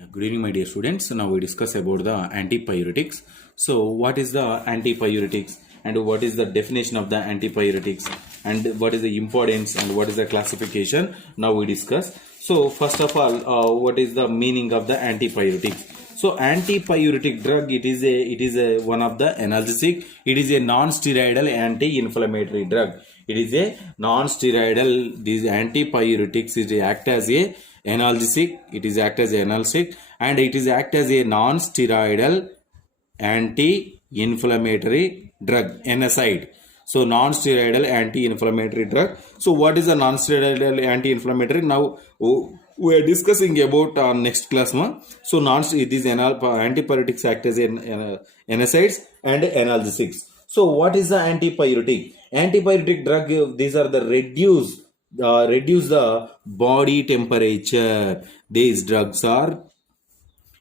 Good evening, my dear students. Now we discuss about the antipyretics. So, what is the antipyretics and what is the definition of the antipyretics and what is the importance and what is the classification? Now we discuss. So, first of all, what is the meaning of the antipyretics? So, antipyretic drug it is a one of the analgesic. It is a non-steroidal anti-inflammatory drug. It is a non-steroidal. These antipyretics is act as a analgesic. It is act as a analgesic and it is act as a non-steroidal anti-inflammatory drug, NSAID. So non-steroidal anti-inflammatory drug. So what is a non-steroidal anti-inflammatory? Now we are discussing about next class one. So these antipyretics act as NSAIDs and analgesics. So what is the antipyretic? Antipyretic drug, these are the reduce the body temperature. These drugs are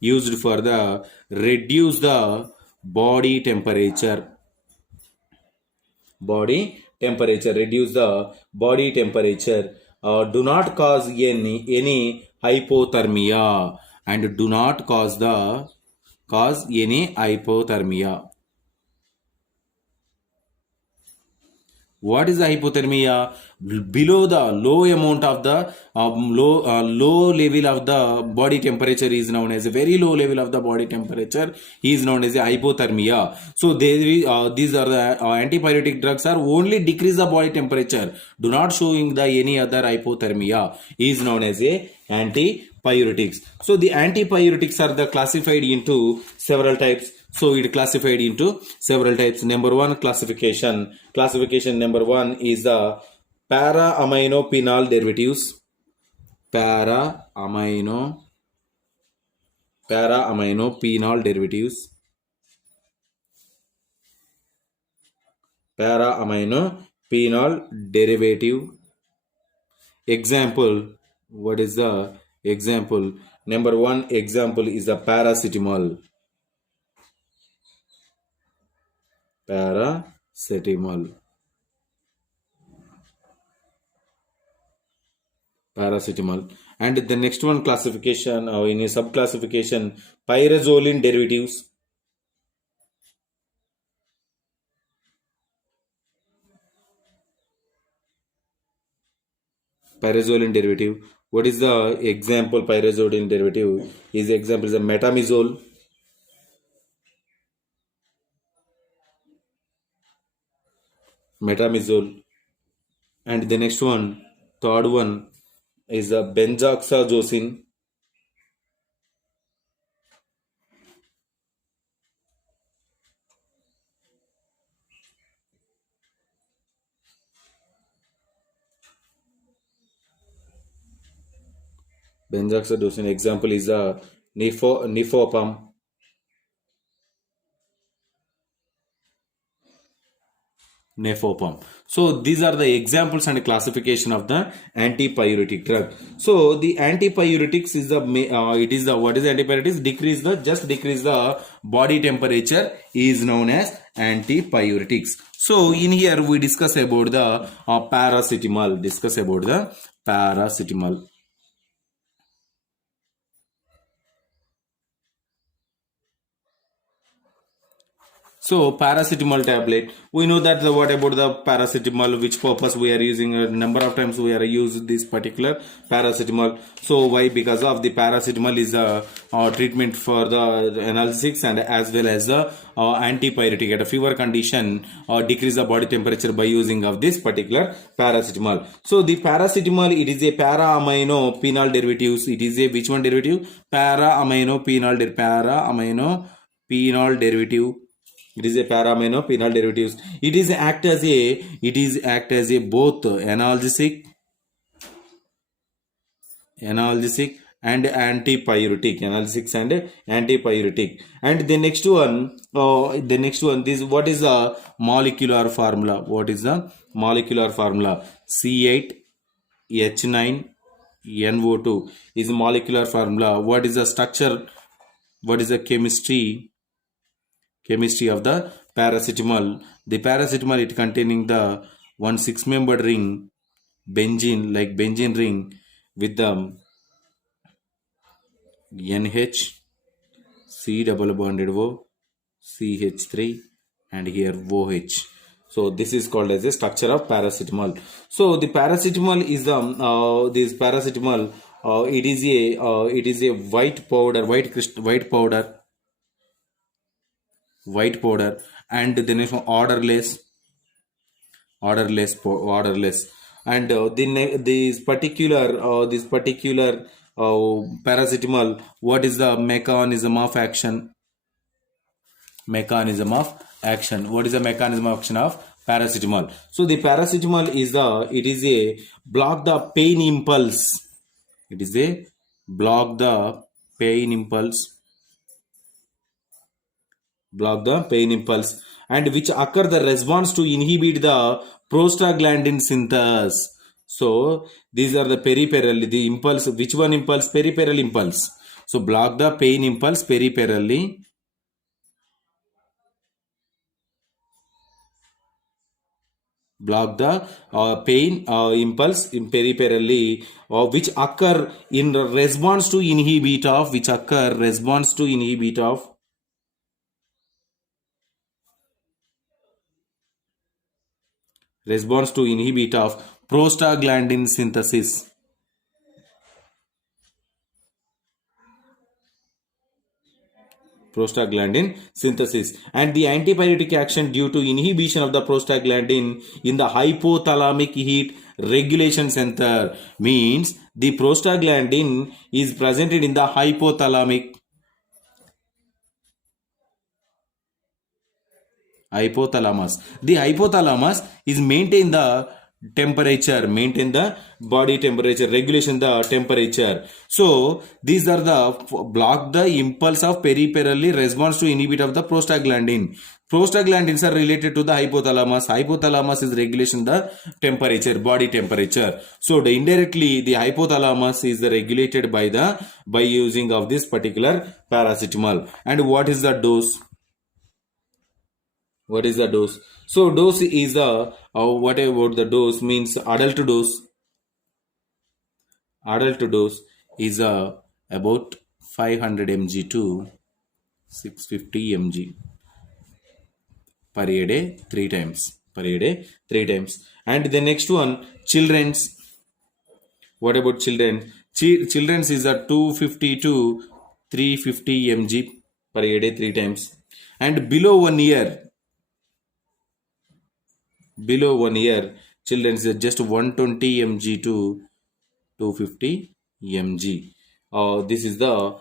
used for the reduce the body temperature. Reduce the body temperature. Do not cause any hypothermia and do not cause any hypothermia. What is the hypothermia? Below the low amount of the low level of the body temperature is known as a very low level of the body temperature is known as a hypothermia. So these are the antipyretic drugs are only decrease the body temperature, do not showing the any other hypothermia is known as a antipyretics. So the antipyretics are the classified into several types. So it classified into several types. Number one classification. Classification number one is the para-amino-phenol derivatives. Para-amino-phenol derivatives. Para-amino-phenol derivative. Example. What is the example? Number one example is the paracetamol. Paracetamol. And the next one classification or in a subclassification, pyrazoline derivatives. Pyrazoline derivative. What is the example? Pyrazoline derivative is example is a metamizole. And the next one, third one is the benzoxazosine. Benzoxazosine example is a nifopam. So these are the examples and classification of the antipyretic drug. So the antipyretics is what is antipyretics? Decrease the body temperature is known as antipyretics. So in here we discuss about the paracetamol. So paracetamol tablet, we know that what about the paracetamol, which purpose we are using, a number of times we are using this particular paracetamol. So why? Because of the paracetamol is a treatment for the analgesics and as well as the antipyretic at a fever condition decrease the body temperature by using of this particular paracetamol. So the paracetamol, it is a para-amino-phenol derivatives. It is a which one derivative? Para-amino-phenol derivative. It is a para-amino-phenol derivatives. It is act as a both analgesic and antipyretic. And the next one, this what is the molecular formula? C8H9NO2 is molecular formula. What is the structure? What is the chemistry of the paracetamol? The paracetamol, it containing the 1 6-membered ring, benzene ring with the NH, C double bonded O, CH3, and here OH. So this is called as a structure of paracetamol. So the paracetamol is the this paracetamol it is a white powder, white powder, and the next one orderless, and this particular paracetamol, what is the mechanism of action? What is the mechanism of action of paracetamol? So the paracetamol is it is a block the pain impulse. It is a block the pain impulse and which occur the response to inhibit the prostaglandin synthesis. So these are the the impulse. Which one impulse? Peripheral impulse. So block the pain impulse peripherally, block the pain impulse in peripherally, which occur in response to inhibit of prostaglandin synthesis. And the antipyretic action due to inhibition of the prostaglandin in the hypothalamic heat regulation center, means the prostaglandin is presented in the hypothalamus. The hypothalamus is maintain the body temperature, regulation the temperature. So these are the block the impulse of peripherally response to inhibit of the prostaglandin. Prostaglandins are related to the hypothalamus. Hypothalamus is regulation the temperature, body temperature. So indirectly the hypothalamus is regulated by using of this particular paracetamol. And what is the dose? What is the dose? So dose is what about the dose? Means adult dose. Adult dose is about 500 mg to 650 mg per a day 3 times. And the next one, children's. What about children? Children's is 250 to 350 mg per a day 3 times. And below 1 year, children is just 120 mg to 250 mg. This is the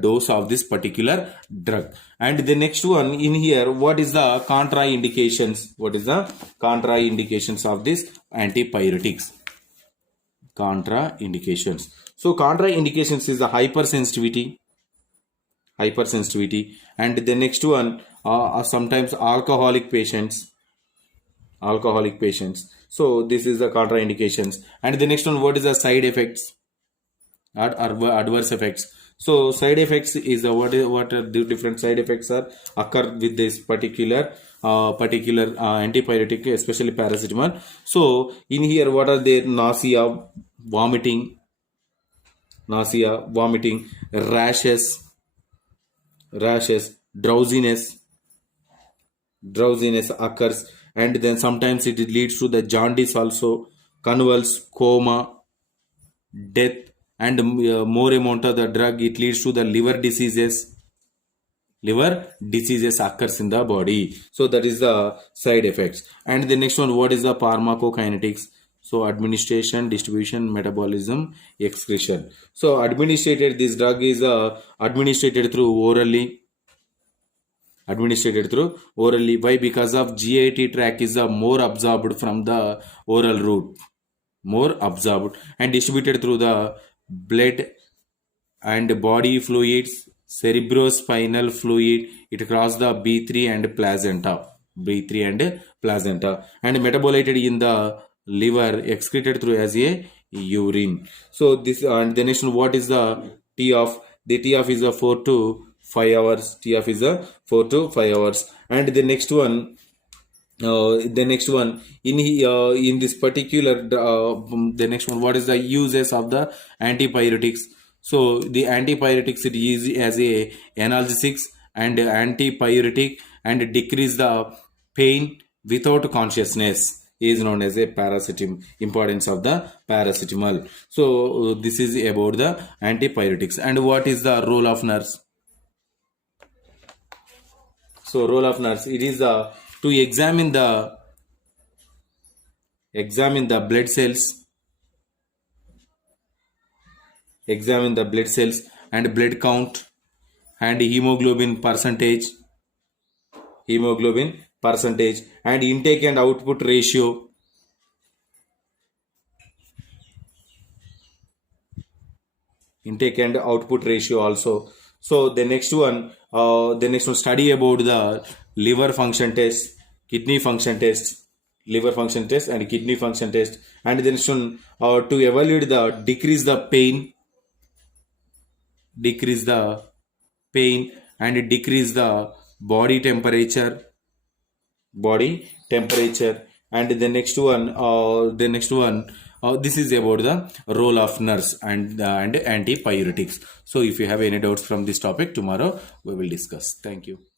dose of this particular drug. And the next one in here, what is the contraindications? What is the contraindications of this antipyretics? Contraindications. So contraindications is the hypersensitivity, and the next one are sometimes alcoholic patients. So this is the contraindications. And the next one, what is the side effects? Adverse effects. So side effects is what are the different side effects are occur with this particular antipyretic, especially paracetamol. So in here, what are the nausea, vomiting, rashes, drowsiness occurs, and then sometimes it leads to the jaundice also, convulse, coma, death, and more amount of the drug, it leads to the liver diseases occurs in the body. So that is the side effects. And the next one, what is the pharmacokinetics? So administration, distribution, metabolism, excretion. So this drug is administered through orally. Why? Because of GIT tract is more absorbed from the oral route, and distributed through the blood and body fluids, cerebrospinal fluid. It crosses the B3 and placenta, and metabolated in the liver, excreted through as a urine. So this, and the next one, what is the T-off? The T-off is a 4 to 5 hours. And the next one, in this particular the next one, what is the uses of the antipyretics? So the antipyretics it is as a analgesics and antipyretic and decrease the pain without consciousness is known as a paracetamol. Importance of the paracetamol. So this is about the antipyretics. And what is the role of nurse? So role of nurse it is to examine the blood cells, and blood count and hemoglobin percentage and intake and output ratio, also. So the next one study about the liver function test, kidney function test, liver function test and kidney function test. And the next one to evaluate the decrease the pain and decrease the body temperature. And the next one this is about the role of nurse and antipyretics. So if you have any doubts from this topic, tomorrow we will discuss. Thank you.